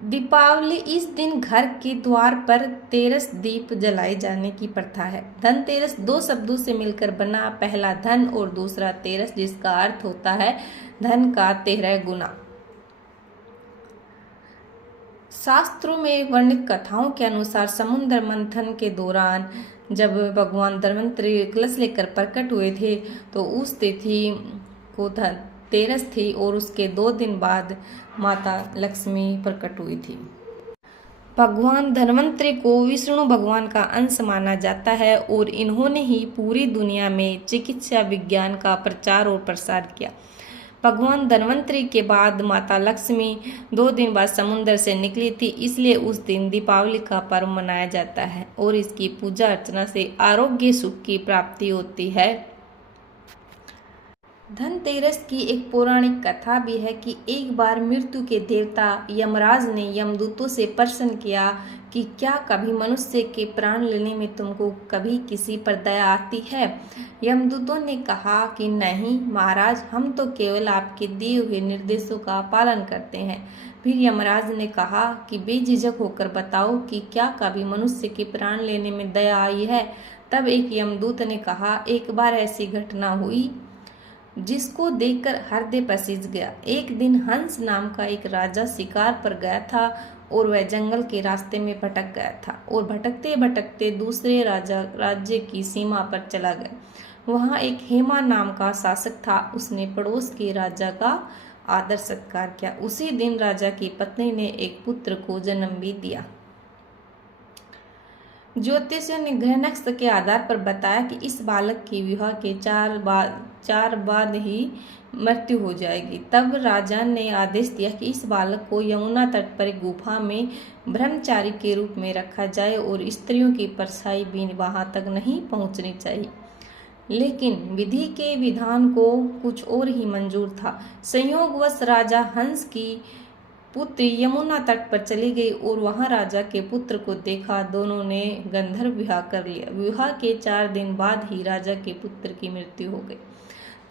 दीपावली इस दिन घर के द्वार पर तेरस दीप जलाए जाने की प्रथा है। धनतेरस दो शब्दों से मिलकर बना, पहला धन और दूसरा तेरस, जिसका अर्थ होता है धन का 13 गुना। शास्त्रों में वर्णित कथाओं के अनुसार समुद्र मंथन के दौरान जब भगवान धन्वंतरि कलश लेकर प्रकट हुए थे तो उस तिथि को धनतेरस थी और उसके 2 दिन बाद माता लक्ष्मी प्रकट हुई थी। भगवान धन्वंतरि को विष्णु भगवान का अंश माना जाता है और इन्होंने ही पूरी दुनिया में चिकित्सा विज्ञान का प्रचार और प्रसार किया। भगवान धन्वंतरि के बाद माता लक्ष्मी 2 दिन बाद समुद्र से निकली थी, इसलिए उस दिन दीपावली का पर्व मनाया जाता है और इसकी पूजा अर्चना से आरोग्य सुख की प्राप्ति होती है। धनतेरस की एक पौराणिक कथा भी है कि एक बार मृत्यु के देवता यमराज ने यमदूतों से प्रश्न किया कि क्या कभी मनुष्य के प्राण लेने में तुमको कभी किसी पर दया आती है। यमदूतों ने कहा कि नहीं महाराज, हम तो केवल आपके दिए हुए निर्देशों का पालन करते हैं। फिर यमराज ने कहा कि बेझिझक होकर बताओ कि क्या कभी मनुष्य के प्राण लेने में दया आई है। तब एक यमदूत ने कहा, एक बार ऐसी घटना हुई जिसको देखकर हृदय पसीज गया। एक दिन हंस नाम का एक राजा शिकार पर गया था और वह जंगल के रास्ते में भटक गया था और भटकते भटकते दूसरे राज्य की सीमा पर चला गया। वहां एक हेमा नाम का शासक था। उसने पड़ोस के राजा का आदर सत्कार किया। उसी दिन राजा की पत्नी ने एक पुत्र को जन्म भी दिया। ज्योतिषियों ने ग्रह नक्षत्र के आधार पर बताया कि इस बालक की विवाह के 4 बाद ही मृत्यु हो जाएगी। तब राजा ने आदेश दिया कि इस बालक को यमुना तट पर एक गुफा में ब्रह्मचारी के रूप में रखा जाए और स्त्रियों की परछाई भी वहां तक नहीं पहुंचनी चाहिए। लेकिन विधि के विधान को कुछ और ही मंजूर था। संयोगवश राजा हंस की पुत्री यमुना तट पर चली गई और वहां राजा के पुत्र को देखा। दोनों ने गंधर्व विवाह कर लिया। विवाह के 4 दिन बाद ही राजा के पुत्र की मृत्यु हो गई।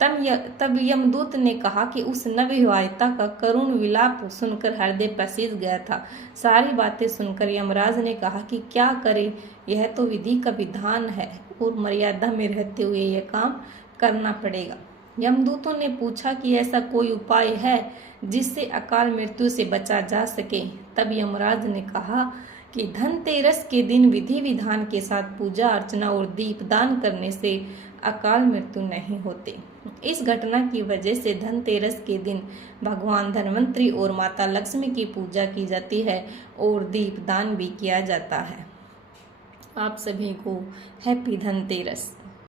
तब यमदूत ने कहा कि उस नवविवाहिता का करुण विलाप सुनकर हृदय पसीज गया था। सारी बातें सुनकर यमराज ने कहा कि क्या करे, यह तो विधि का विधान है और मर्यादा में रहते हुए यह काम करना पड़ेगा। यमदूतों ने पूछा कि ऐसा कोई उपाय है जिससे अकाल मृत्यु से बचा जा सके। तब यमराज ने कहा कि धनतेरस के दिन विधि विधान के साथ पूजा अर्चना और दीपदान करने से अकाल मृत्यु नहीं होते। इस घटना की वजह से धनतेरस के दिन भगवान धन्वंतरि और माता लक्ष्मी की पूजा की जाती है और दीपदान भी किया जाता है। आप सभी को हैप्पी धनतेरस।